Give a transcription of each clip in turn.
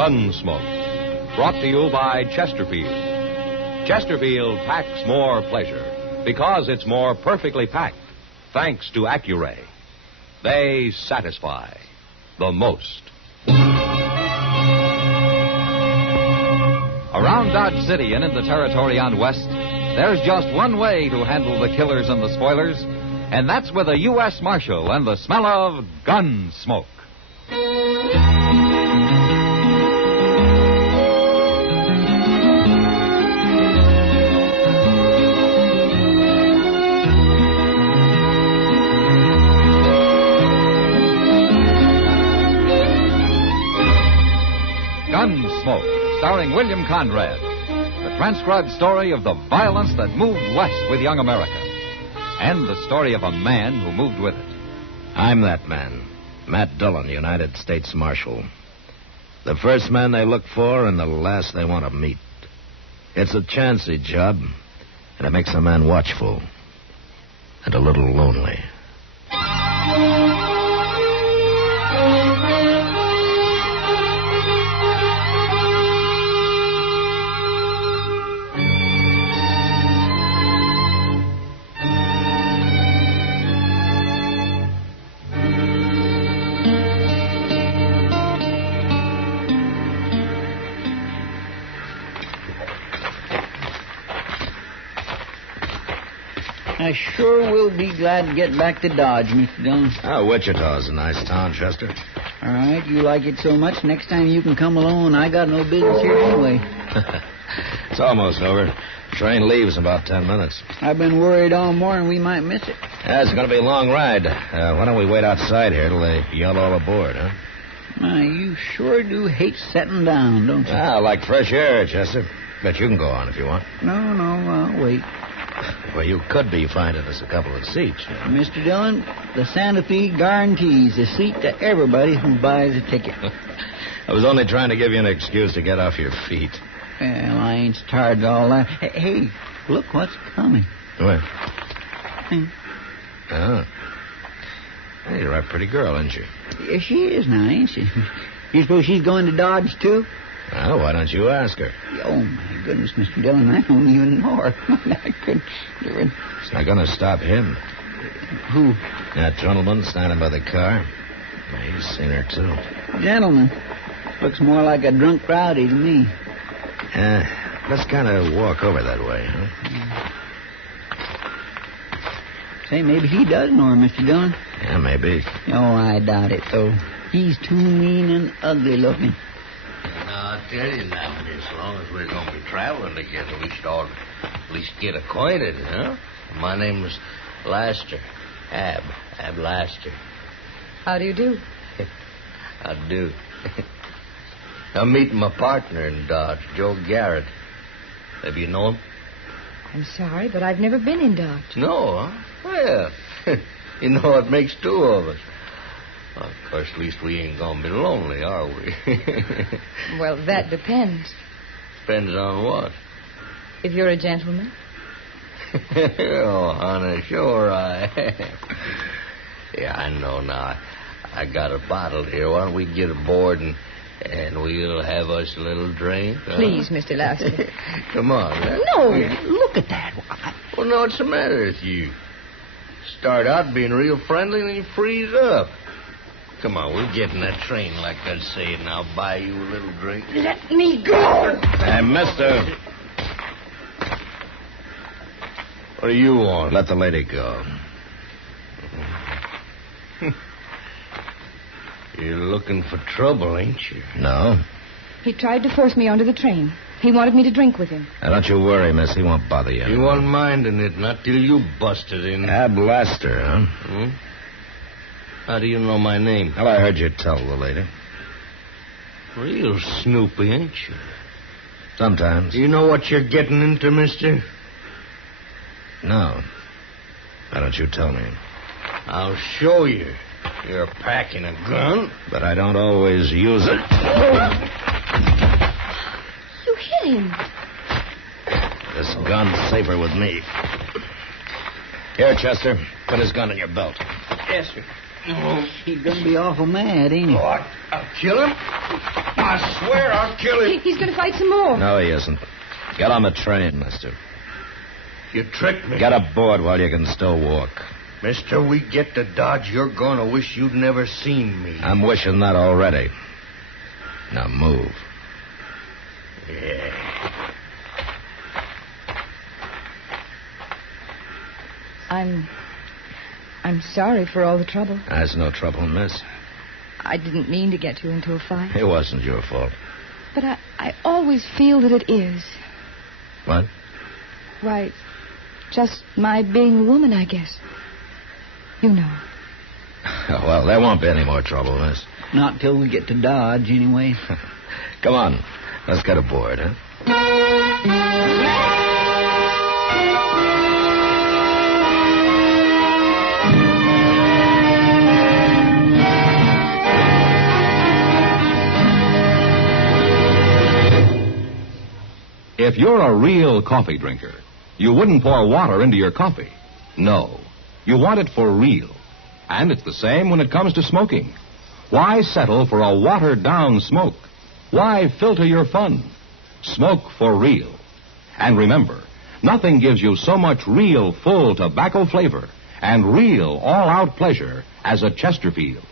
Gunsmoke, brought to you by Chesterfield. Chesterfield packs more pleasure because it's more perfectly packed, thanks to Accuray. They satisfy the most. Around Dodge City and in the territory on West, there's just one way to handle the killers and the spoilers, and that's with a U.S. Marshal and the smell of Gunsmoke. Gunsmoke, starring William Conrad. The transcribed story of the violence that moved west with young America. And the story of a man who moved with it. I'm that man, Matt Dillon, United States Marshal. The first man they look for and the last they want to meet. It's a chancy job, and it makes a man watchful and a little lonely. I sure will be glad to get back to Dodge, Mr. Dillon. Oh, Wichita's a nice town, Chester. All right, you like it so much, next time you can come along. I got no business here anyway. It's almost over. Train leaves in about 10 minutes. I've been worried all morning we might miss it. Yeah, it's going to be a long ride. Why don't we wait outside here till they yell all aboard, huh? You sure do hate setting down, don't you? I like fresh air, Chester. Bet you can go on if you want. No, I'll wait. Well, you could be finding us a couple of seats. Mr. Dillon, the Santa Fe guarantees a seat to everybody who buys a ticket. I was only trying to give you an excuse to get off your feet. Well, I ain't tired of all that. Hey, look what's coming. What? Hmm. Oh. Hey, you're a pretty girl, aren't you? Yeah, she is now, ain't she? You suppose she's going to Dodge, too? Well, why don't you ask her? Oh, my goodness, Mr. Dillon, I don't even know her. I couldn't do it. It's not going to stop him. Who? That gentleman standing by the car. He's seen her, too. Gentleman. Looks more like a drunk rowdy to me. Let's kind of walk over that way, huh? Say, maybe he does know her, Mr. Dillon. Yeah, maybe. Oh, I doubt it, though. He's too mean and ugly looking. I'll tell you now, as long as we're going to be traveling together, we should all at least get acquainted, huh? My name is Laster. Ab Laster. How do you do? I do. I'm meeting my partner in Dodge, Joe Garrett. Have you known him? I'm sorry, but I've never been in Dodge. No, huh? Well, you know what makes two of us. Well, of course, at least we ain't going to be lonely, are we? Well, that depends. Depends on what? If you're a gentleman. Oh, honey, sure I am. Yeah, I know now. I got a bottle here. Why don't we get aboard and we'll have us a little drink? Please, Mr. Laster. Come on. No, look at that. Well, no, what's the matter with you? Start out being real friendly and you freeze up. Come on, we'll get in that train like I say, and I'll buy you a little drink. Let me go. Hey, mister. What do you want? Let the lady go. You're looking for trouble, ain't you? No. He tried to force me onto the train. He wanted me to drink with him. Now, don't you worry, miss. He won't bother you. He wasn't minding it, not till you busted in. Ab Laster, huh? Hmm? How do you know my name? Well, I heard you tell the lady. Real snoopy, ain't you? Sometimes. You know what you're getting into, mister? No. Why don't you tell me? I'll show you. You're packing a gun. But I don't always use it. You hit him. This gun's safer with me. Here, Chester. Put his gun in your belt. Yes, sir. He's going to be awful mad, ain't he? Oh, I'll kill him. I'll swear I'll kill him. He's going to fight some more. No, he isn't. Get on the train, mister. You tricked me. Get aboard while you can still walk. Mister, we get to Dodge, you're going to wish you'd never seen me. I'm wishing that already. Now move. Yeah. I'm sorry for all the trouble. That's no trouble, miss. I didn't mean to get you into a fight. It wasn't your fault. But I always feel that it is. What? Why, just my being a woman, I guess. You know. Well, there won't be any more trouble, miss. Not till we get to Dodge, anyway. Come on. Let's get aboard, huh? If you're a real coffee drinker, you wouldn't pour water into your coffee. No. You want it for real. And it's the same when it comes to smoking. Why settle for a watered-down smoke? Why filter your fun? Smoke for real. And remember, nothing gives you so much real, full tobacco flavor and real, all-out pleasure as a Chesterfield.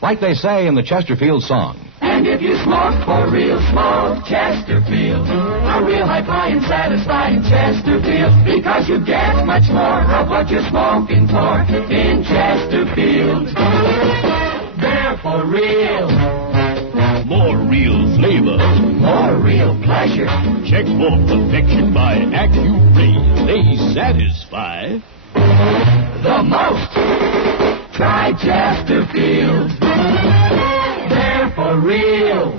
Like they say in the Chesterfield song. And if you smoke for real, smoke Chesterfield. A real high-flying, satisfying Chesterfield. Because you get much more of what you're smoking for in Chesterfield. They're for real. More real flavor. More real pleasure. Check for perfection by Accuray. They satisfy the most. Try Chesterfield. They're for real.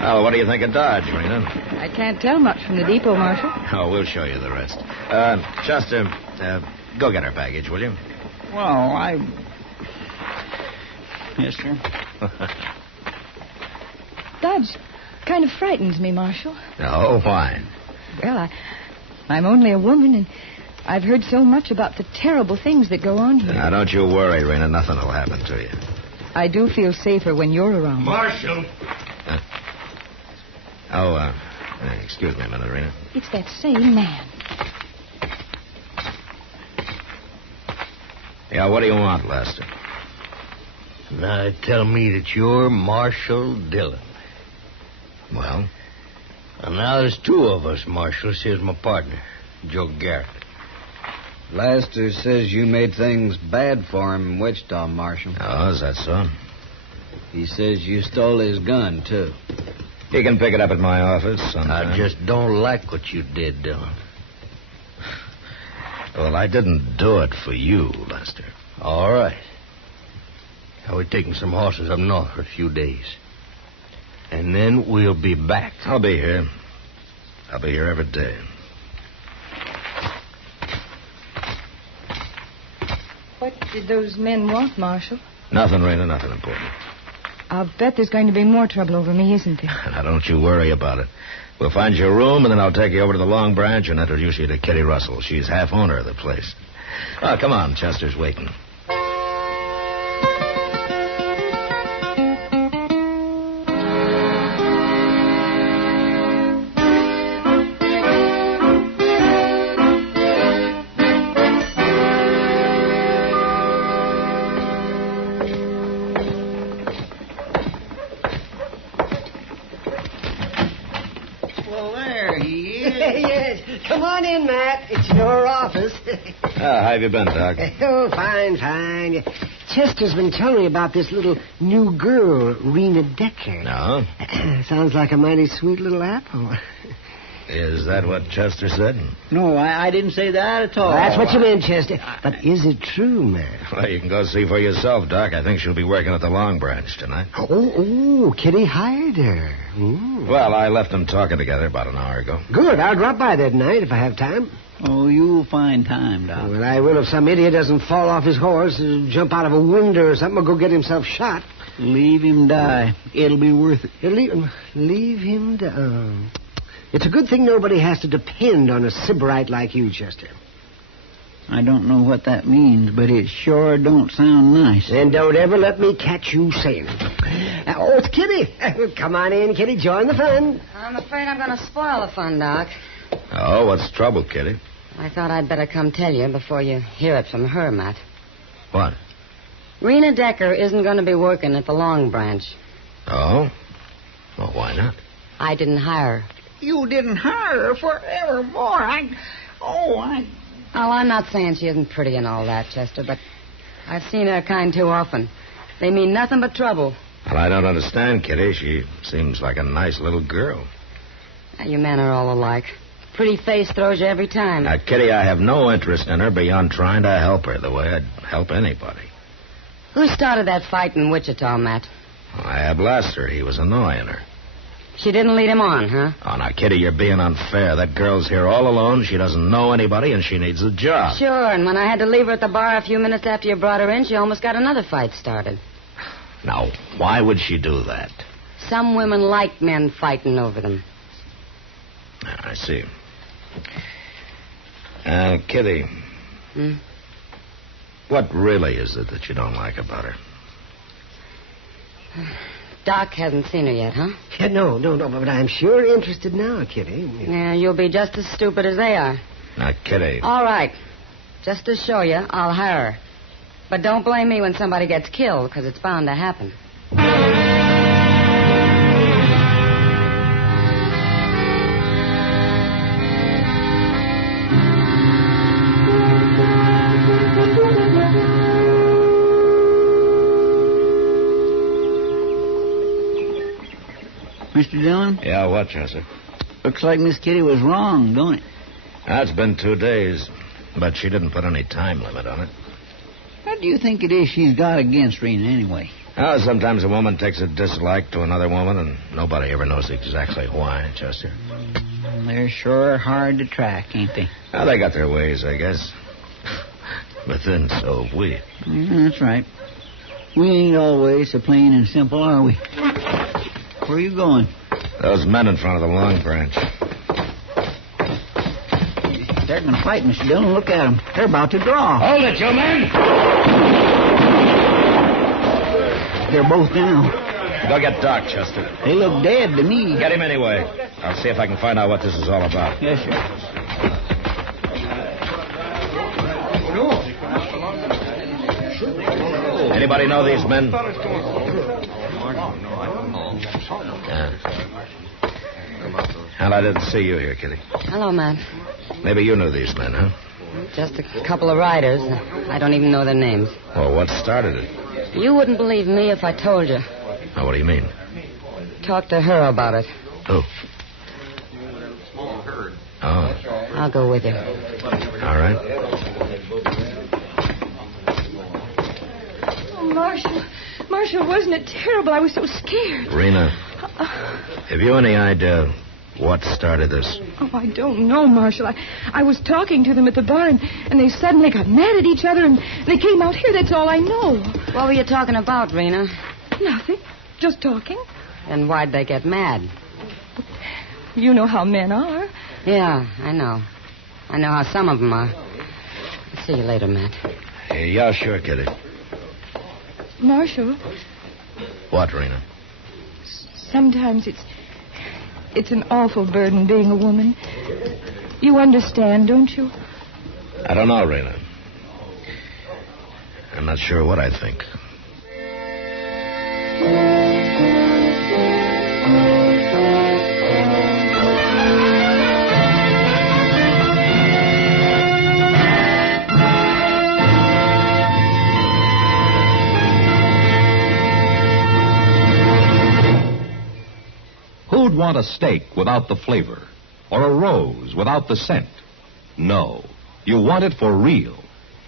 Well, what do you think of Dodge, Rena? I can't tell much from the depot, Marshal. Oh, we'll show you the rest. Chester, go get our baggage, will you? Well, Yes, sir. Dodge kind of frightens me, Marshal. Oh, why? Well, I'm only a woman, and I've heard so much about the terrible things that go on here. Now, don't you worry, Rena. Nothing will happen to you. I do feel safer when you're around. Marshal! Excuse me a minute, Rena. It's that same man. Yeah, what do you want, Lester? Now tell me that you're Marshal Dillon. Well? And now there's two of us, Marshals. Here's my partner, Joe Garrett. Lester says you made things bad for him in Wichita, Marshal. Oh, is that so? He says you stole his gun, too. He can pick it up at my office sometime. I just don't like what you did, Dillon. Well, I didn't do it for you, Lester. All right. Now, we're taking some horses up north for a few days. And then we'll be back. I'll be here. I'll be here every day. What did those men want, Marshal? Nothing, Rena, nothing important. I'll bet there's going to be more trouble over me, isn't there? Now, don't you worry about it. We'll find you a room, and then I'll take you over to the Long Branch and introduce you to Kitty Russell. She's half owner of the place. Oh, come on. Chester's waiting. How have you been, Doc? Oh, fine. Chester's been telling me about this little new girl, Rena Decker. No? Sounds like a mighty sweet little apple. Is that what Chester said? No, I didn't say that at all. That's what you meant, Chester. But is it true, man? Well, you can go see for yourself, Doc. I think she'll be working at the Long Branch tonight. Oh, Kitty hired her. Well, I left them talking together about an hour ago. Good. I'll drop by there tonight if I have time. Oh, you'll find time, Doc. Well, I will if some idiot doesn't fall off his horse, jump out of a window or something, or go get himself shot. Leave him die. It'll be worth it. Leave him die. It's a good thing nobody has to depend on a sybarite like you, Chester. I don't know what that means, but it sure don't sound nice. Then don't ever let me catch you saying it. Oh, it's Kitty. Come on in, Kitty. Join the fun. I'm afraid I'm going to spoil the fun, Doc. Oh, what's the trouble, Kitty? I thought I'd better come tell you before you hear it from her, Matt. What? Rena Decker isn't going to be working at the Long Branch. Oh? Well, why not? I didn't hire her. You didn't hire her forevermore. Well, I'm not saying she isn't pretty and all that, Chester, but I've seen her kind too often. They mean nothing but trouble. Well, I don't understand, Kitty. She seems like a nice little girl. Now, you men are all alike. Pretty face throws you every time. Now, Kitty, I have no interest in her beyond trying to help her the way I'd help anybody. Who started that fight in Wichita, Matt? I had Laster. He was annoying her. She didn't lead him on, huh? Oh, now, Kitty, you're being unfair. That girl's here all alone. She doesn't know anybody, and she needs a job. Sure, and when I had to leave her at the bar a few minutes after you brought her in, she almost got another fight started. Now, why would she do that? Some women like men fighting over them. I see. Kitty. What really is it that you don't like about her? Doc hasn't seen her yet, huh? Yeah, no, but I'm sure interested now, Kitty. Yeah, you'll be just as stupid as they are. Now, Kitty. All right. Just to show you, I'll hire her. But don't blame me when somebody gets killed, because it's bound to happen. Mr. Dillon? Yeah, what, Chester? Looks like Miss Kitty was wrong, don't it? It's been 2 days, but she didn't put any time limit on it. What do you think it is she's got against Rena, anyway? Oh, sometimes a woman takes a dislike to another woman, and nobody ever knows exactly why, Chester. They're sure hard to track, ain't they? Well, they got their ways, I guess. But then so have we. That's right. We ain't always so plain and simple, are we? Where are you going? Those men in front of the Long Branch. They're going to fight, Mr. Dillon. Look at them. They're about to draw. Hold it, you men! They're both down. Go get Doc, Chester. They look dead to me. Get him anyway. I'll see if I can find out what this is all about. Yes, sir. Anybody know these men? Well, I didn't see you here, Kitty. Hello, Matt. Maybe you knew these men, huh? Just a couple of riders. I don't even know their names. Well, what started it? You wouldn't believe me if I told you. Now, what do you mean? Talk to her about it. Who? Oh. I'll go with you. All right. Oh, Marshal, wasn't it terrible? I was so scared. Rena, have you any idea what started this? Oh, I don't know, Marshal. I was talking to them at the bar, and they suddenly got mad at each other, and they came out here. That's all I know. What were you talking about, Rena? Nothing. Just talking. And why'd they get mad? You know how men are. Yeah, I know. I know how some of them are. I'll see you later, Matt. Yeah, sure, Kitty. Marshal, What, Rena? sometimes it's an awful burden being a woman. You understand, don't you? I don't know, Rena. I'm not sure what I think. Who'd want a steak without the flavor? or a rose without the scent. No, you want it for real.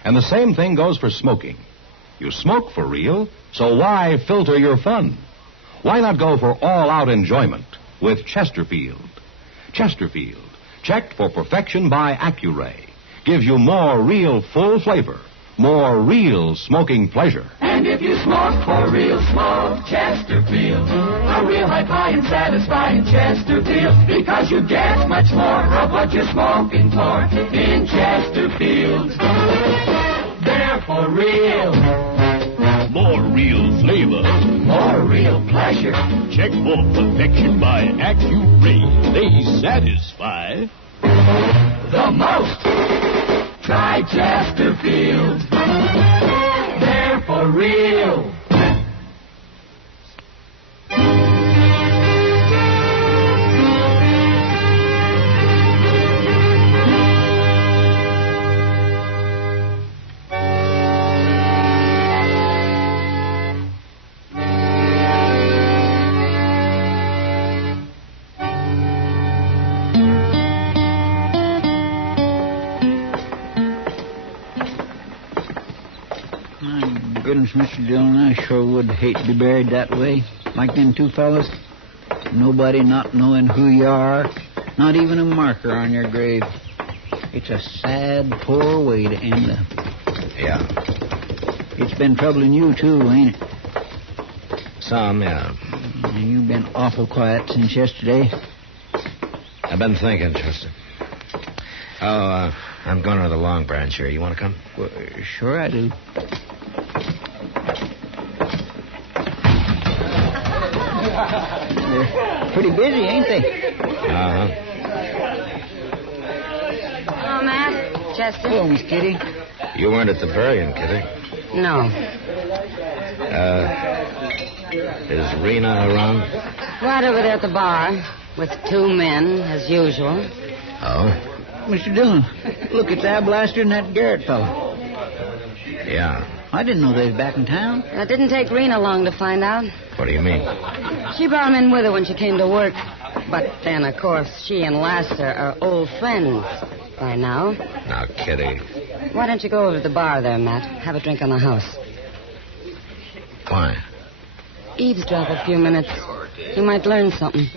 And the same thing goes for smoking. You smoke for real, so why filter your fun? Why not go for all-out enjoyment with Chesterfield? Chesterfield, checked for perfection by Accuray, gives you more real full flavor, more real smoking pleasure. And if you smoke for real, smoke Chesterfield. A real high and satisfying Chesterfield. Because you get much more of what you're smoking for in Chesterfield. They're for real. More real flavor. More real pleasure. Check for perfection by Accuray. They satisfy the most. Try Chesterfield. They're for real. Goodness, Mr. Dillon, I sure would hate to be buried that way, like them two fellas. Nobody not knowing who you are, not even a marker on your grave. It's a sad, poor way to end up. Yeah. It's been troubling you, too, ain't it? Some, yeah. You've been awful quiet since yesterday. I've been thinking, Chester. Oh, I'm going to the Long Branch here. You want to come? Well, sure I do. They're pretty busy, ain't they? Uh-huh. Hello, Matt. Chester. Hello, Miss Kitty. You weren't at the burying, Kitty. No. Is Rena around? Right over there at the bar with two men, as usual. Oh? Mr. Dillon, look at that blaster and that Garrett fellow. Yeah. I didn't know they was back in town. It didn't take Rena long to find out. What do you mean? She brought him in with her when she came to work. But then, of course, she and Laster are old friends by now. Now, Kitty. Why don't you go over to the bar there, Matt? Have a drink on the house. Why? Eavesdrop a few minutes. You might learn something.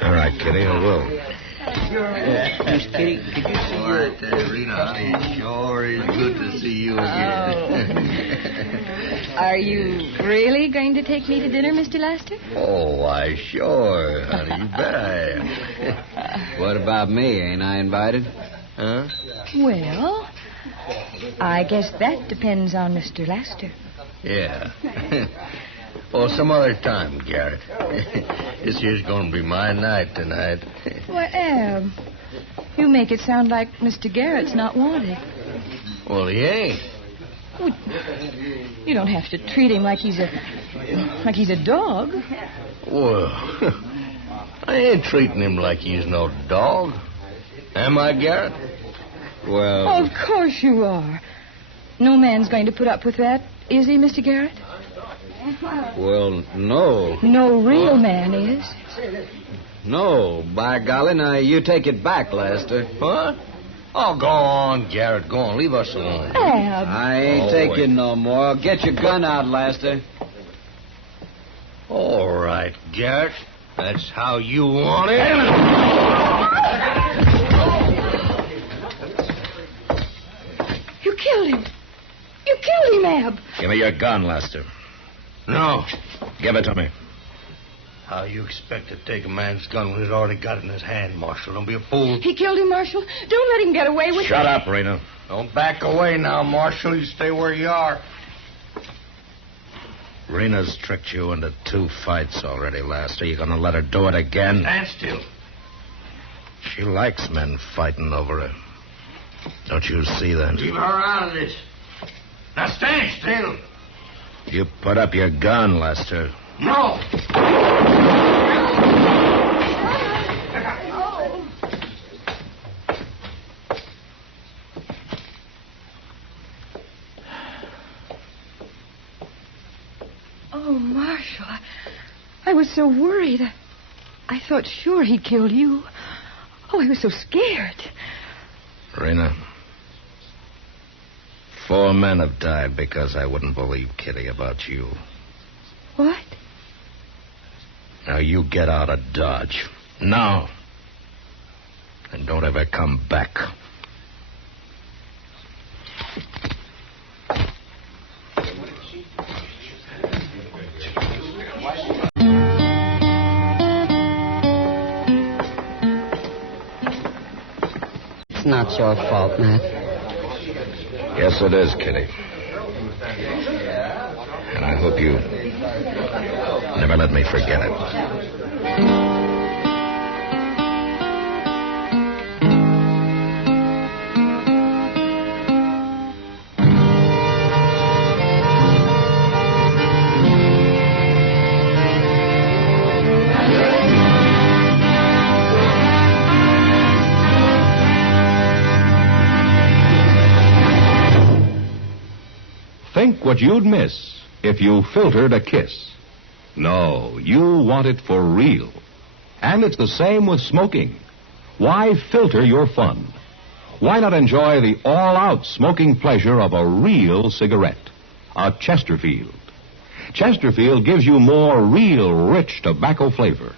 All right, Kitty, I will. Miss Kitty, could you see your... Rena, it sure is good to see you again. Are you really going to take me to dinner, Mr. Laster? Oh, why, sure, honey. You bet I am. What about me? Ain't I invited? Huh? Well, I guess that depends on Mr. Laster. Yeah. Well, some other time, Garrett. This here's going to be my night tonight. Well, you make it sound like Mr. Garrett's not wanted. Well, he ain't. Well, you don't have to treat him like he's a dog. Well, I ain't treating him like he's no dog. Am I, Garrett? Well... Oh, of course you are. No man's going to put up with that, is he, Mr. Garrett? Well, no. No real man is. No, by golly, now you take it back, Lester. What? Oh, go on, Garrett. Go on. Leave us alone. Ab. I ain't taking no more. Get your gun out, Lester. All right, Garrett. That's how you want it. You killed him. You killed him, Ab. Give me your gun, Lester. No. Give it to me. How you expect to take a man's gun when he's already got it in his hand, Marshal? Don't be a fool. He killed him, Marshal. Don't let him get away with it. Shut up, Rena. Don't back away now, Marshal. You stay where you are. Rena's tricked you into 2 fights already, Lester. You gonna let her do it again? Stand still. She likes men fighting over her. Don't you see that? Leave her out of this. Now stand still. You put up your gun, Lester. No. Oh, Marshal, I was so worried. I thought sure he'd killed you. Oh, I was so scared. Rena, 4 men have died because I wouldn't believe Kitty about you. What? Now you get out of Dodge. Now. And don't ever come back. It's not your fault, Matt. Yes, it is, Kitty. And I hope you never let me forget it. Think what you'd miss if you filtered a kiss. No, you want it for real. And it's the same with smoking. Why filter your fun? Why not enjoy the all-out smoking pleasure of a real cigarette? A Chesterfield. Chesterfield gives you more real rich tobacco flavor.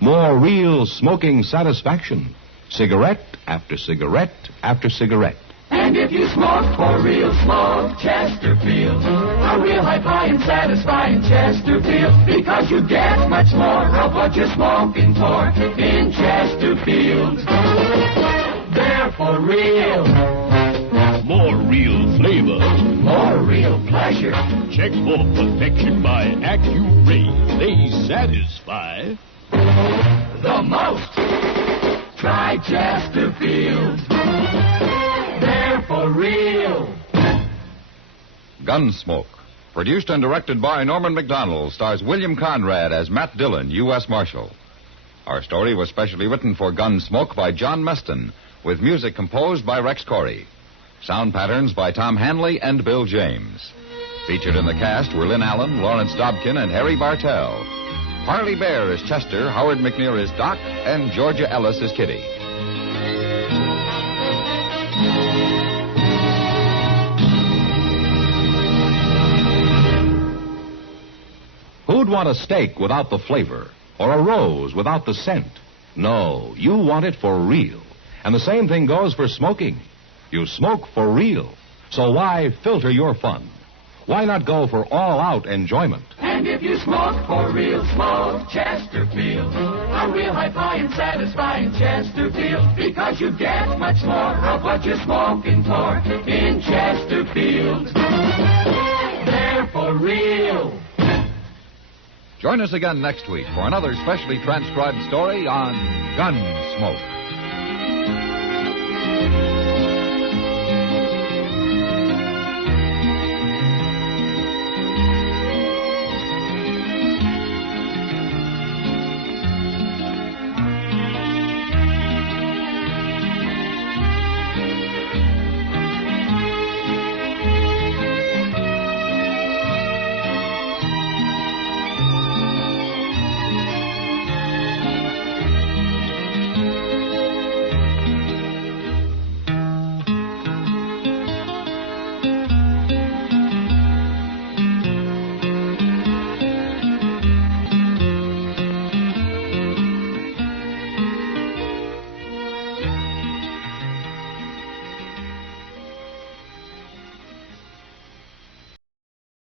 More real smoking satisfaction. Cigarette after cigarette after cigarette. And if you smoke for real, smoke Chesterfield. A real high and satisfying Chesterfield. Because you get much more of what you're smoking for in Chesterfield. They're for real. More real flavor. More real pleasure. Check for perfection by Accuray. They satisfy the most. Try Chesterfield. They're for real. Gunsmoke. Produced and directed by Norman MacDonnell, stars William Conrad as Matt Dillon, U.S. Marshal. Our story was specially written for Gunsmoke by John Meston, with music composed by Rex Corey. Sound patterns by Tom Hanley and Bill James. Featured in the cast were Lynn Allen, Lawrence Dobkin, and Harry Bartell. Parley Baer is Chester, Howard McNear is Doc, and Georgia Ellis is Kitty. Who'd want a steak without the flavor? Or a rose without the scent? No, you want it for real. And the same thing goes for smoking. You smoke for real. So why filter your fun? Why not go for all-out enjoyment? And if you smoke for real, smoke Chesterfield. A real high and satisfying Chesterfield. Because you get much more of what you're smoking for in Chesterfield. They're for real. Join us again next week for another specially transcribed story on Gunsmoke.